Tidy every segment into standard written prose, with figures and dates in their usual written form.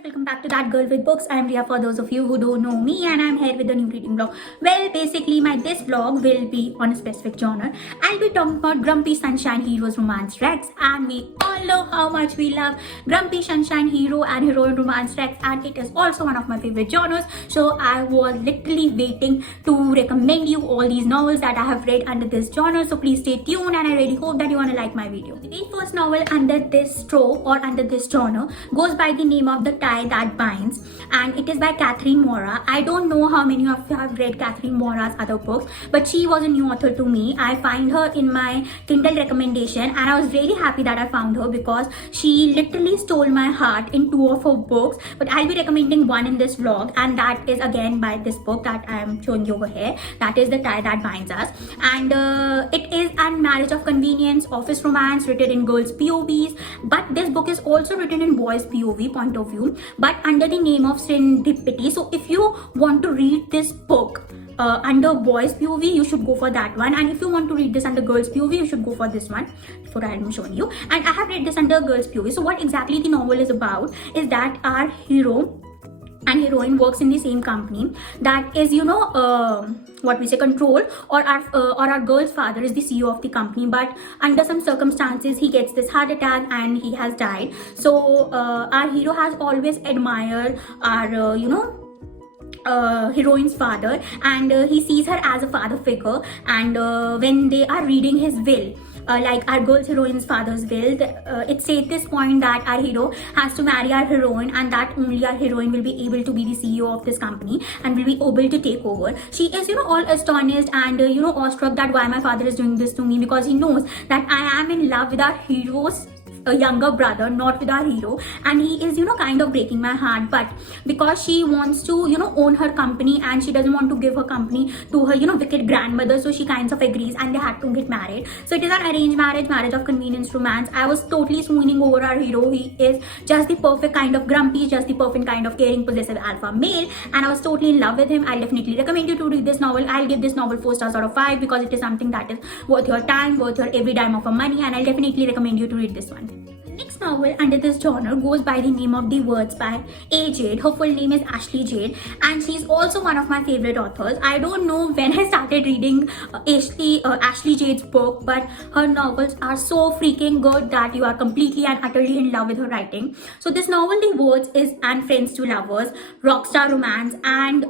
Guys, welcome back to That Girl with Books. I'm Ria for those of you who don't know me, and I'm here with a new reading vlog. Well, basically this vlog will be on a specific genre. I'll be talking about Grumpy Sunshine Heroes Romance Tracks, and we all know how much we love Grumpy Sunshine Hero and Heroine Romance Tracks, and it is also one of my favorite genres. So I was literally waiting to recommend you all these novels that I have read under this genre. So please stay tuned, and I really hope that you want to like my video. The very first novel under this trope or under this genre goes by the name of The Tie That Binds, and it is by Catherine Mora. I don't know how many of you have read Catherine Mora's other books, but she was a new author to me. I find her in my Kindle recommendation, and I was really happy that I found her because she literally stole my heart in two of her books. But I'll be recommending one in this vlog, and that is again by this book that I am showing you over here. That is The Tie That Binds Us, and it is a marriage of convenience office romance written in girls' POVs, but this book is also written in boys' POV point of view, but under the name of Serendipity. So if you want to read this book under boys POV, you should go for that one, and if you want to read this under girls POV, you should go for this one for I am showing you. And I have read this under girls POV. So what exactly the novel is about is that our hero and heroine works in the same company that is, what we say, control, or our girl's father is the CEO of the company, but under some circumstances he gets this heart attack and he has died. So our hero has always admired our heroine's father, and he sees her as a father figure. And when they are reading his will, like our girl's heroine's father's will, it says this point that our hero has to marry our heroine, and that only our heroine will be able to be the CEO of this company and will be able to take over. She is all astonished and awestruck that why my father is doing this to me, because he knows that I am in love with our hero's a younger brother, not with our hero, and he is kind of breaking my heart. But because she wants to own her company, and she doesn't want to give her company to her wicked grandmother, so she kind of agrees, and they had to get married. So it is an arranged marriage of convenience romance. I was totally swooning over our hero. He is just the perfect kind of grumpy, just the perfect kind of caring, possessive alpha male, and I was totally in love with him. I'll definitely recommend you to read this novel. I'll give this novel 4 stars out of 5 because it is something that is worth your time, worth your every dime of your money, and I'll definitely recommend you to read this one. The next novel under this genre goes by the name of The Words by A. Jade. Her full name is Ashley Jade, and she's also one of my favorite authors. I don't know when I started reading Ashley Jade's book, but her novels are so freaking good that you are completely and utterly in love with her writing. So this novel, The Words, is And Friends to Lovers rockstar romance, and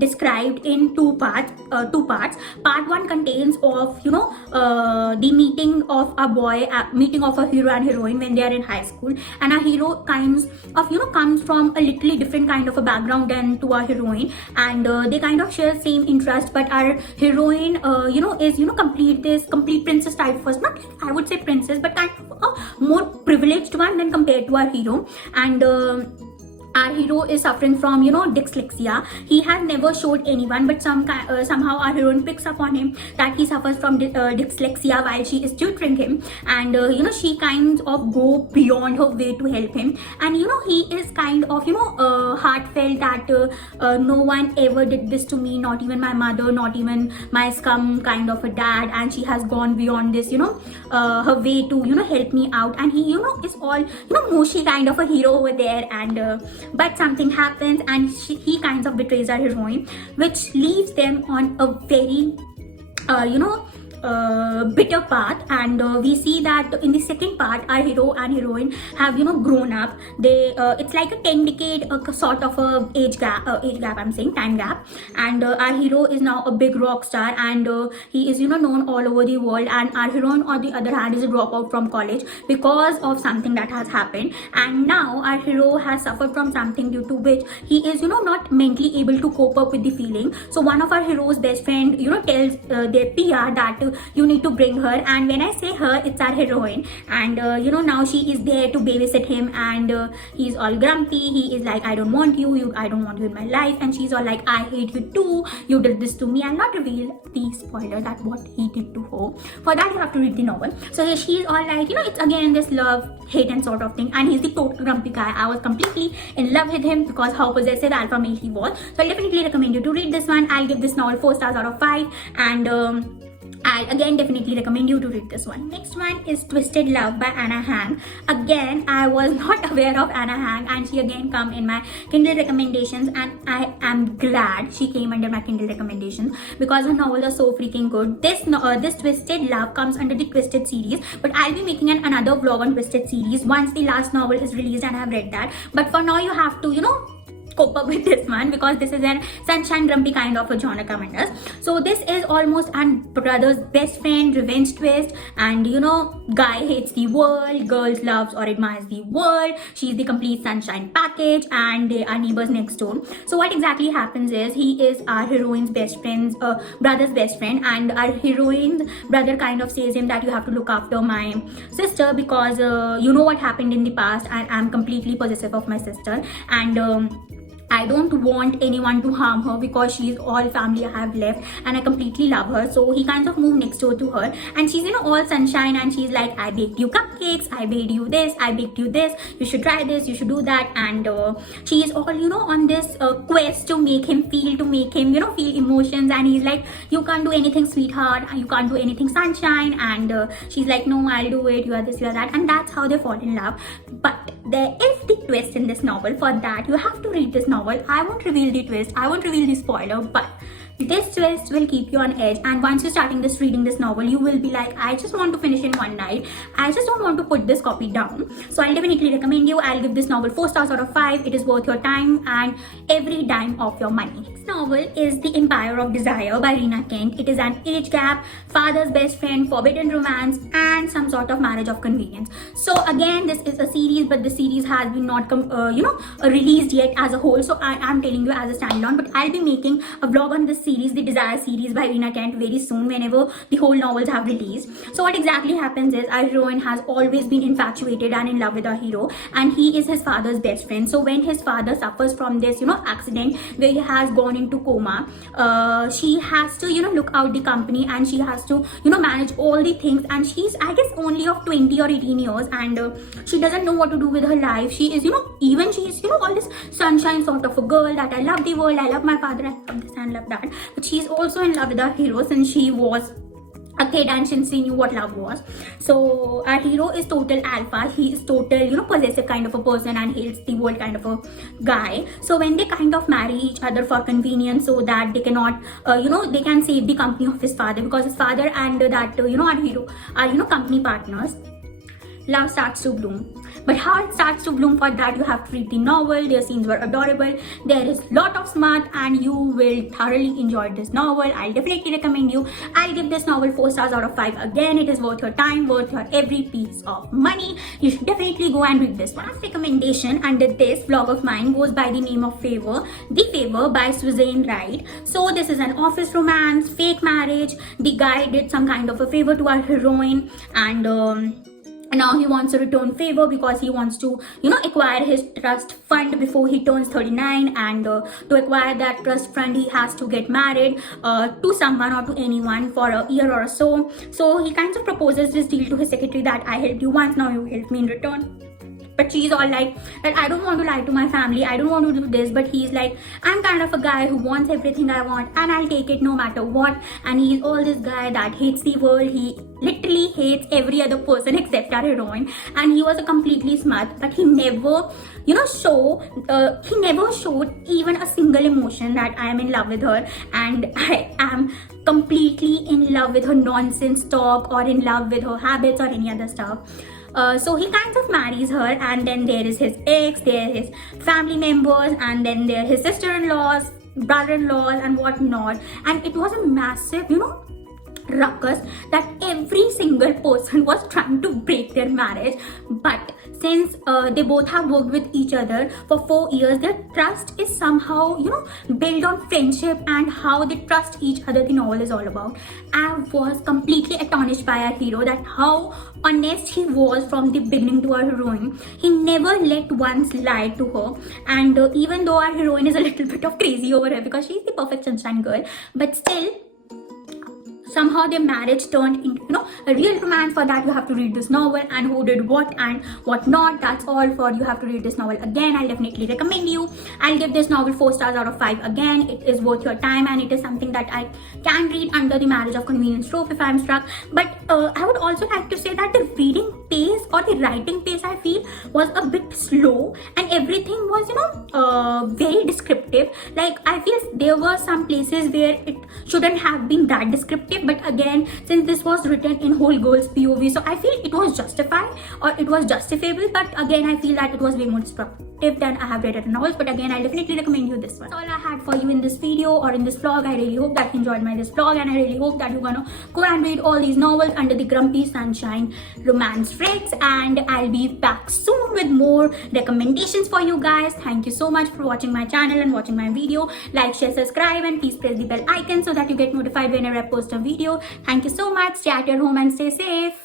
described in two parts. Part 1 contains of the meeting of a boy, meeting of a hero and heroine when they are in high school, and our hero comes from a literally different kind of a background than to our heroine, and they kind of share same interest. But our heroine is complete princess type first, not I would say princess, but kind of a more privileged one than compared to our hero. And our hero is suffering from dyslexia. He has never showed anyone, but somehow our heroine picks up on him that he suffers from dyslexia while she is tutoring him, and she kind of go beyond her way to help him. And he is kind of heartfelt that no one ever did this to me, not even my mother, not even my scum kind of a dad, and she has gone beyond this her way to help me out. And he is all mushy kind of a hero over there, and but something happens, and he kind of betrays our heroine, which leaves them on a very bitter path. And we see that in the second part our hero and heroine have grown up. They it's like a 10-decade sort of a age gap, I'm saying time gap, and our hero is now a big rock star, and he is known all over the world, and our heroine on the other hand is a dropout from college because of something that has happened. And now our hero has suffered from something due to which he is not mentally able to cope up with the feeling. So one of our hero's best friend tells their PR that you need to bring her, and when I say her, it's our heroine. And now she is there to babysit him, and he's all grumpy. He is like, I don't want you, I don't want you in my life, and she's all like, I hate you too, you did this to me. I'll not reveal the spoiler that what he did to her. For that you have to read the novel. So she's all like, it's again this love hate and sort of thing, and he's the total grumpy guy. I was completely in love with him because how possessive alpha male he was. So I definitely recommend you to read this one. I'll give this novel 4 stars out of 5, and I again definitely recommend you to read this one. Next one is Twisted Love by Anna Hang. Again, I was not aware of Anna Hang, and she again come in my Kindle recommendations, and I am glad she came under my Kindle recommendations because her novels are so freaking good. This Twisted Love comes under the Twisted series, but I'll be making another vlog on Twisted series once the last novel is released and I've read that. But for now, you have to, cope up with this one because this is a sunshine grumpy kind of a genre commanders. So this is almost and brother's best friend revenge twist, and guy hates the world, girls loves or admires the world, she's the complete sunshine package, and they are neighbors next door. So what exactly happens is he is our heroine's best friend's brother's best friend, and our heroine's brother kind of says him that you have to look after my sister because you know what happened in the past, and I'm completely possessive of my sister, and I don't want anyone to harm her because she's all family I have left and I completely love her. So he kind of moved next door to her, and she's all sunshine, and she's like, I baked you cupcakes, I made you this, I baked you this, you should try this, you should do that. And she is all on this quest to make him feel feel emotions, and he's like, you can't do anything sweetheart, you can't do anything sunshine, and she's like, no, I'll do it, you are this, you are that, and that's how they fall in love. But there is the twist in this novel. For that you have to read this novel. I won't reveal the twist, I won't reveal the spoiler, but this twist will keep you on edge, and once you're starting reading this novel, you will be like, I just want to finish in one night, I just don't want to put this copy down. So I'll definitely recommend you. I'll give this novel 4 stars out of 5. It is worth your time and every dime of your money. This novel is The Empire of Desire by Rina Kent. It is an age gap, father's best friend, forbidden romance, and some sort of marriage of convenience. So again, this is a series, but the series has been not released yet as a whole, so I am telling you as a standalone. But I'll be making a vlog on this series, the Desire series by Rina Kent, very soon whenever the whole novels have released. So what exactly happens is our heroine has always been infatuated and in love with our hero, and he is his father's best friend. So when his father suffers from this accident where he has gone into coma, she has to look out the company, and she has to manage all the things, and she's I guess only of 20 or 18 years, and she doesn't know what to do with her life. She is she is all this sunshine sort of a girl that I love the world, I love my father, I love this and love that, but she's also in love with our hero since she was a kid and since she knew what love was. So our hero is total alpha, he is total possessive kind of a person and hates the world kind of a guy. So when they kind of marry each other for convenience, so that they cannot they can save the company of his father, because his father and that our hero are company partners, love starts to bloom. But how it starts to bloom, for that you have to read the novel. Their scenes were adorable, there is lot of smart, and you will thoroughly enjoy this novel. I'll definitely recommend you. I'll give this novel 4 stars out of 5. Again, it is worth your time, worth your every piece of money. You should definitely go and read this one. Last recommendation under this vlog of mine goes by the name of Favor. The Favor by Suzanne Wright. So this is an office romance, fake marriage. The guy did some kind of a favor to our heroine, and now he wants to return favor because he wants to acquire his trust fund before he turns 39, and to acquire that trust fund he has to get married to someone or to anyone for a year or so. So he kind of proposes this deal to his secretary that I helped you once, now you help me in return. But she's all like that I don't want to lie to my family, I don't want to do this. But he's like, I'm kind of a guy who wants everything I want and I'll take it no matter what. And he's all this guy that hates the world. He literally hates every other person except our heroine, and he was a completely smart, but he never he never showed even a single emotion that I am in love with her and I am completely in love with her nonsense talk or in love with her habits or any other stuff. So he kind of marries her, and then there is his ex, there is his family members, and then there are his sister-in-laws, brother-in-laws, and whatnot. And it was a massive, ruckus that every single person was trying to break their marriage. But since they both have worked with each other for 4 years, their trust is somehow built on friendship and how they trust each other. The novel is all about. I was completely astonished by our hero, that how honest he was from the beginning to our heroine. He never let once lie to her, and even though our heroine is a little bit of crazy over her because she's the perfect sunshine girl, but still somehow their marriage turned into, a real romance. For that, you have to read this novel, and who did what and what not. That's all for you have to read this novel. Again, I'll definitely recommend you. I'll give this novel 4 stars out of 5. Again, it is worth your time, and it is something that I can read under the marriage of convenience trope if I'm struck. But I would also like to say that the reading pace or the writing pace, I feel, was a bit slow, and everything was, very descriptive. Like, I feel there were some places where it shouldn't have been that descriptive, but again, since this was written in whole girl's POV, so I feel it was justified or it was justifiable. But again, I feel that it was way more descriptive than I have read other novels. But again, I'll definitely recommend you this one. That's all I had for you in this video or in this vlog. I really hope that you enjoyed this vlog, and I really hope that you're gonna go and read all these novels under the Grumpy Sunshine romance flicks. And I'll be back soon with more recommendations for you guys. Thank you so much for watching my channel and watching my video. Like, share, subscribe, and please press the bell icon so that you get notified whenever I post a video. Thank you so much. Stay at your home and stay safe.